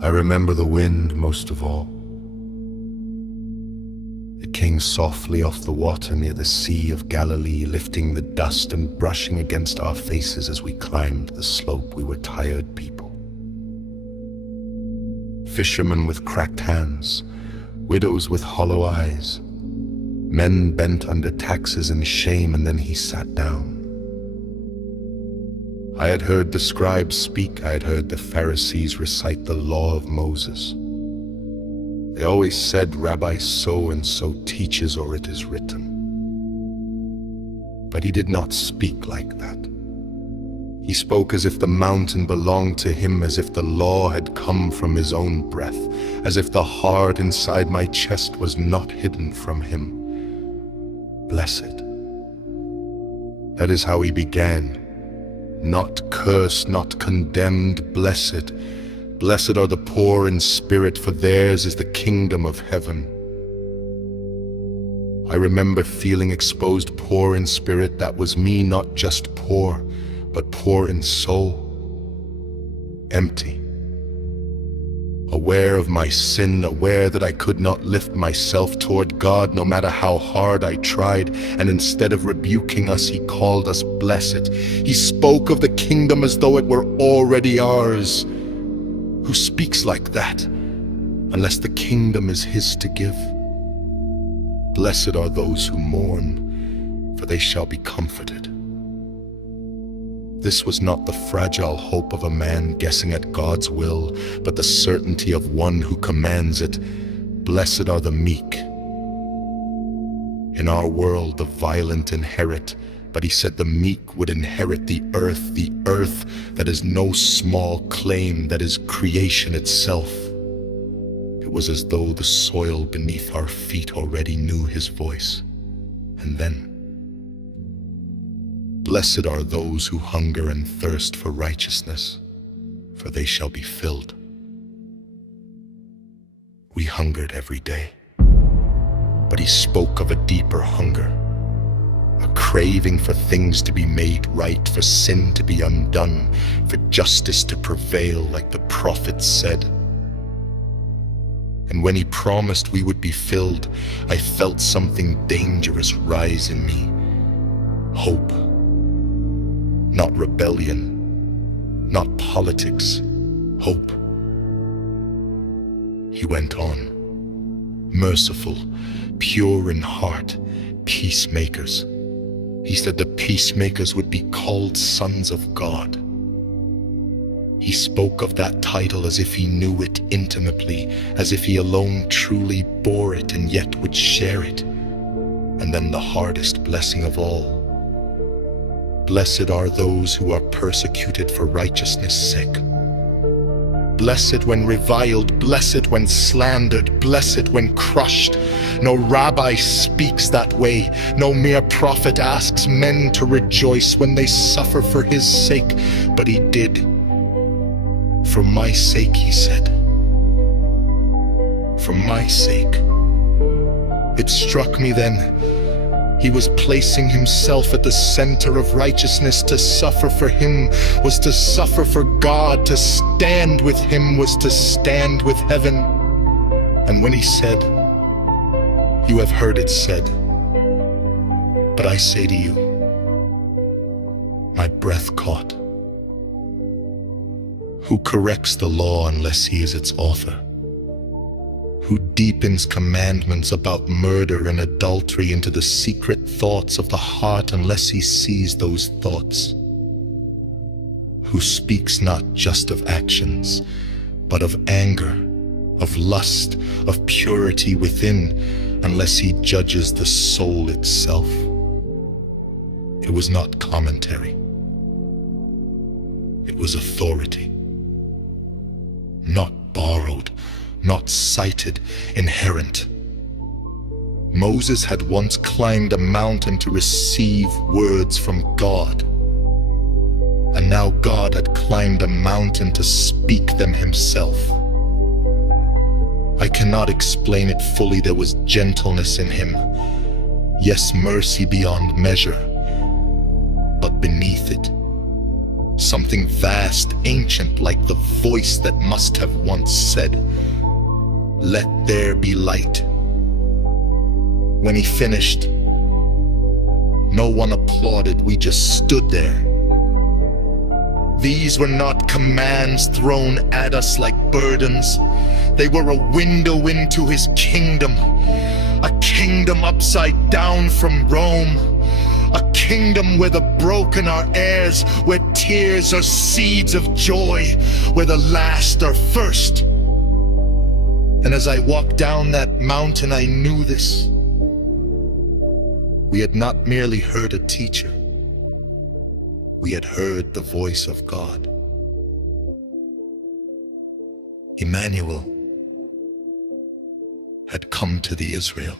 I remember the wind most of all. It came softly off the water near the Sea of Galilee, lifting the dust and brushing against our faces as we climbed the slope. We were tired people. Fishermen with cracked hands, widows with hollow eyes, men bent under taxes and shame, and then he sat down. I had heard the scribes speak, I had heard the Pharisees recite the law of Moses. They always said, Rabbi so-and-so teaches, or it is written. But he did not speak like that. He spoke as if the mountain belonged to him, as if the law had come from his own breath, as if the heart inside my chest was not hidden from him. Blessed. That is how he began. Not cursed, not condemned, blessed. Blessed are the poor in spirit, for theirs is the kingdom of heaven. I remember feeling exposed, poor in spirit. That was me, not just poor, but poor in soul. Empty. Aware of my sin, aware that I could not lift myself toward God no matter how hard I tried, and instead of rebuking us, he called us blessed. He spoke of the kingdom as though it were already ours. Who speaks like that, unless the kingdom is his to give? Blessed are those who mourn, for they shall be comforted. This was not the fragile hope of a man guessing at God's will, but the certainty of one who commands it. Blessed are the meek. In our world, the violent inherit, but he said the meek would inherit the earth that is no small claim, that is creation itself. It was as though the soil beneath our feet already knew his voice. And then, blessed are those who hunger and thirst for righteousness, for they shall be filled. We hungered every day, but he spoke of a deeper hunger, a craving for things to be made right, for sin to be undone, for justice to prevail, like the prophets said. And when he promised we would be filled, I felt something dangerous rise in me. Hope. Not rebellion, not politics, hope. He went on, merciful, pure in heart, peacemakers. He said the peacemakers would be called sons of God. He spoke of that title as if he knew it intimately, as if he alone truly bore it and yet would share it. And then the hardest blessing of all. Blessed are those who are persecuted for righteousness' sake. Blessed when reviled, blessed when slandered, blessed when crushed. No rabbi speaks that way. No mere prophet asks men to rejoice when they suffer for his sake. But he did. For my sake, he said. For my sake. It struck me then. He was placing himself at the center of righteousness. To suffer for him was to suffer for God. To stand with him was to stand with heaven. And when he said, "You have heard it said, but I say to you," my breath caught. Who corrects the law unless he is its author? Who deepens commandments about murder and adultery into the secret thoughts of the heart unless he sees those thoughts? Who speaks not just of actions, but of anger, of lust, of purity within, unless he judges the soul itself? It was not commentary. It was authority. Not borrowed, not cited, inherent. Moses had once climbed a mountain to receive words from God. And now God had climbed a mountain to speak them himself. I cannot explain it fully. There was gentleness in him. Yes, mercy beyond measure. But beneath it, Something vast, ancient, like the voice that must have once said, "Let there be light." When he finished, no one applauded, we just stood there. These were not commands thrown at us like burdens. They were a window into his kingdom. A kingdom upside down from Rome. A kingdom where the broken are heirs, where tears are seeds of joy, where the last are first. And as I walked down that mountain, I knew this. We had not merely heard a teacher. We had heard the voice of God. Emmanuel had come to the Israel.